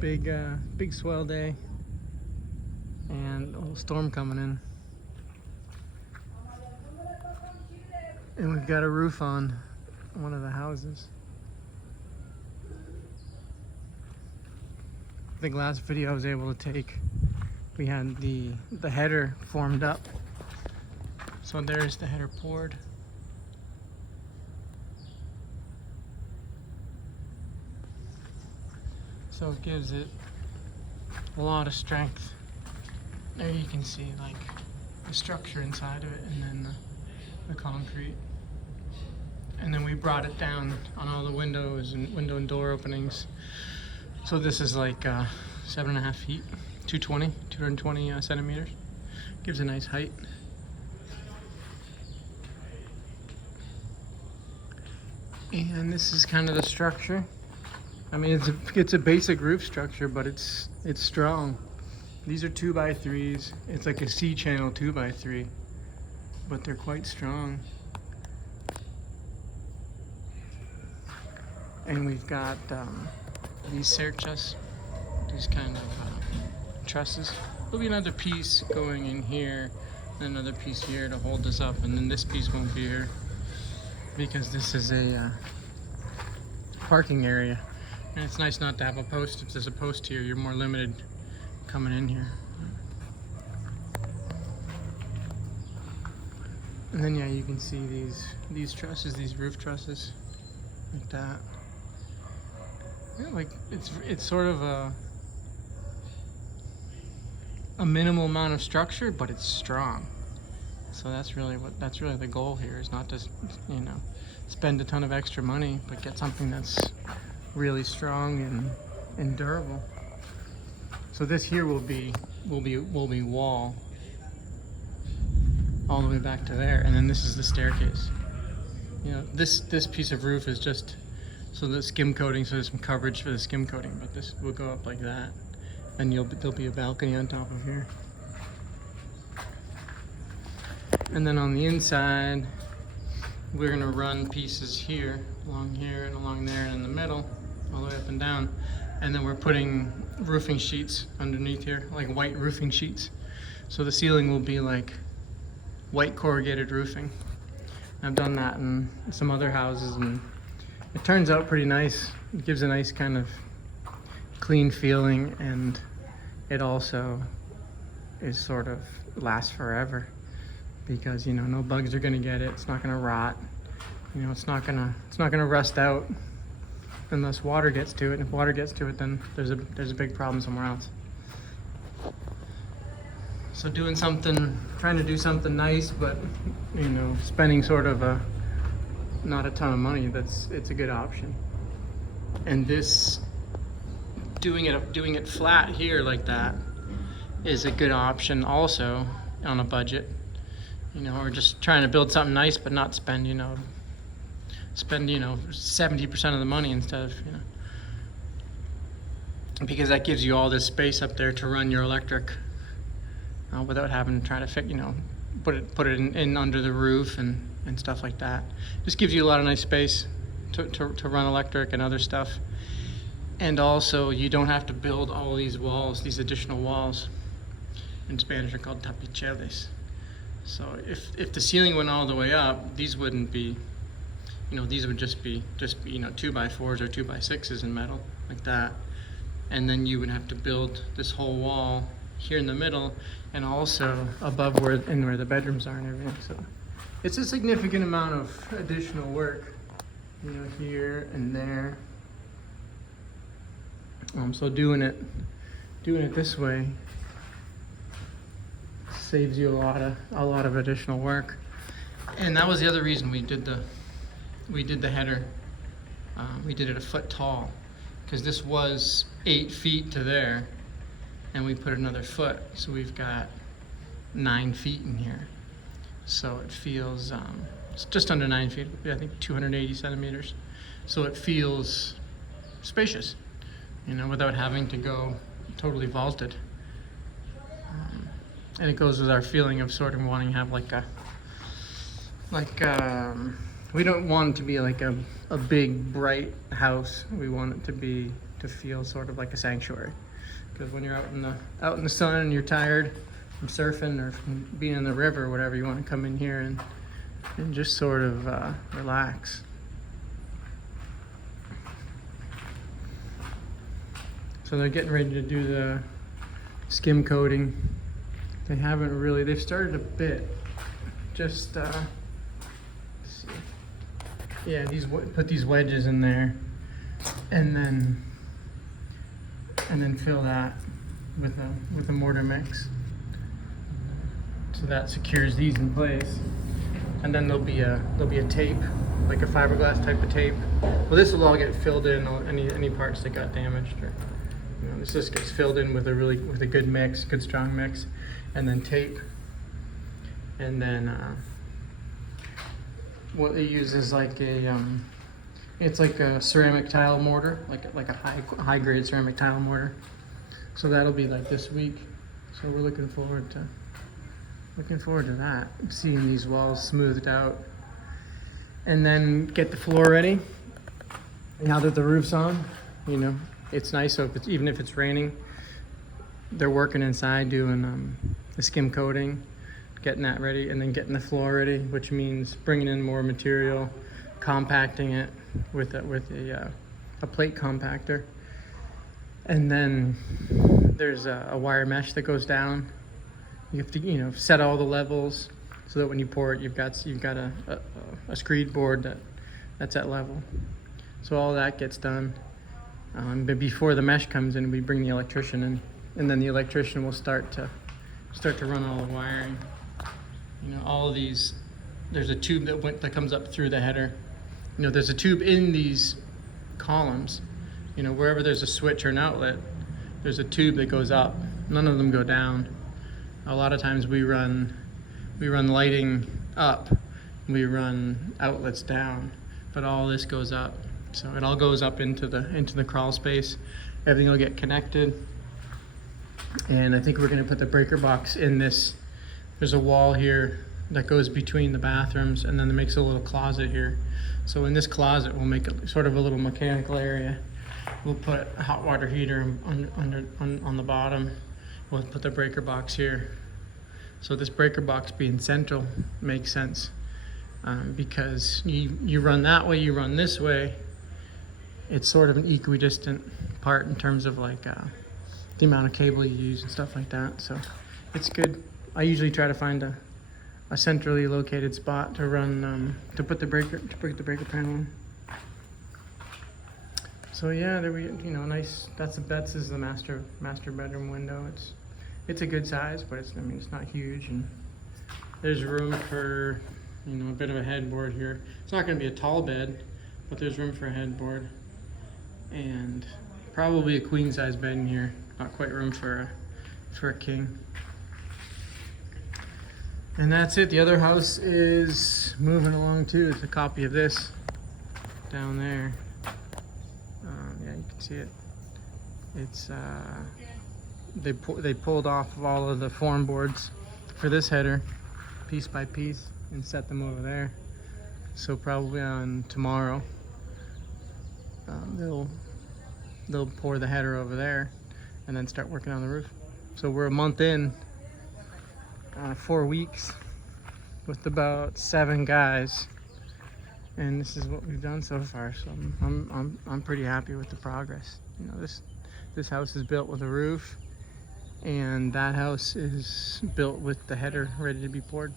Big swell day, and a little storm coming in. And we've got a roof on one of the houses. I think last video I was able to take, we had the header formed up. So there's the header poured. So it gives it a lot of strength. There you can see like the structure inside of it, and then the concrete. And then we brought it down on all the windows and window and door openings. So this is like 7.5 feet, 220 centimeters. Gives a nice height. And this is kind of the structure. I mean, it's a basic roof structure, but it's strong. These are 2x3s. It's like a C-channel 2x3, but they're quite strong. And we've got these serchas, these kind of trusses. There'll be another piece going in here, and another piece here to hold this up, and then this piece won't be here because this is a parking area. And it's nice not to have a post. If there's a post here, you're more limited coming in here. And then yeah, you can see these trusses, these roof trusses, like that. Yeah, like it's sort of a minimal amount of structure, but it's strong. So that's really the goal here, is not to, you know, spend a ton of extra money, but get something that's really strong and durable. So this here will be wall all the way back to there, and then this is the staircase. You know, this piece of roof is just so the skim coating, so there's some coverage for the skim coating, but this will go up like that, and there'll be a balcony on top of here. And then on the inside, we're gonna run pieces here, along here and along there and in the middle, all the way up and down. And then we're putting roofing sheets underneath here, like white roofing sheets. So the ceiling will be like white corrugated roofing. I've done that in some other houses, and it turns out pretty nice. It gives a nice kind of clean feeling, and it also is sort of lasts forever, because, you know, no bugs are gonna get it. It's not gonna rot. You know, it's not gonna rust out unless water gets to it. And if water gets to it, then there's a big problem somewhere else. So trying to do something nice, but, you know, spending sort of not a ton of money, it's a good option. And this, doing it flat here like that is a good option also on a budget. You know, or just trying to build something nice but not spend 70% of the money instead of, you know, because that gives you all this space up there to run your electric without having to try to put it in under the roof and stuff like that. Just gives you a lot of nice space to run electric and other stuff. And also, you don't have to build all these walls, these additional walls. In Spanish are called tapiceles. So if the ceiling went all the way up, these wouldn't be, you know, these would just be 2x4s or 2x6s in metal, like that. And then you would have to build this whole wall here in the middle, and also above where the bedrooms are and everything. So it's a significant amount of additional work, you know, here and there. So doing it this way saves you a lot of additional work. And that was the other reason we did the header. We did it a foot tall, because this was 8 feet to there, and we put another foot, so we've got 9 feet in here. So it feels it's just under 9 feet. I think 280 centimeters. So it feels spacious, you know, without having to go totally vaulted. And it goes with our feeling of sort of wanting to have we don't want it to be like a big bright house. We want it to be to feel sort of like a sanctuary. Because when you're out in the sun and you're tired from surfing or from being in the river or whatever, you want to come in here and just sort of relax. So they're getting ready to do the skim coating. They've started a bit. Just, let's see. Yeah, put these wedges in there, and then fill that with a mortar mix. So that secures these in place. And then there'll be a tape, like a fiberglass type of tape. Well, this will all get filled in, any parts that got damaged, or this just gets filled in with a good mix, good strong mix, and then tape. And then what they use is like it's like a ceramic tile mortar, like a high grade ceramic tile mortar. So that'll be like this week. So we're looking forward to that, seeing these walls smoothed out, and then get the floor ready. Now that the roof's on, it's nice. So even if it's raining, they're working inside doing the skim coating, getting that ready, and then getting the floor ready, which means bringing in more material, compacting it with a plate compactor, and then there's a wire mesh that goes down. You have to set all the levels so that when you pour it, you've got a screed board that's at level. So all that gets done. But before the mesh comes in, we bring the electrician in, and then the electrician will start to run all the wiring. All of these, there's a tube that comes up through the header. There's a tube in these columns. Wherever there's a switch or an outlet, there's a tube that goes up. None of them go down. A lot of times we run lighting up, we run outlets down, but all this goes up. So it all goes up into the crawl space. Everything will get connected. And I think we're going to put the breaker box in this. There's a wall here that goes between the bathrooms, and then it makes a little closet here. So in this closet, we'll make it sort of a little mechanical area. We'll put a hot water heater on the bottom. We'll put the breaker box here. So this breaker box being central makes sense, because you run that way, you run this way. It's sort of an equidistant part in terms of like the amount of cable you use and stuff like that. So it's good. I usually try to find a centrally located spot to run put the breaker panel in. So yeah, there we nice. This is the master bedroom window. It's a good size, but it's not huge, and there's room for a bit of a headboard here. It's not going to be a tall bed, but there's room for a headboard, and probably a queen size bed in here. Not quite room for a king. And that's it. The other house is moving along too. It's a copy of this down there. Yeah, you can see it. It's they pulled off of all of the form boards for this header, piece by piece, and set them over there. So probably on tomorrow, they'll pour the header over there, and then start working on the roof. So we're a month in, 4 weeks, with about 7 guys, and this is what we've done so far. So I'm pretty happy with the progress. This house is built with a roof, and that house is built with the header ready to be poured.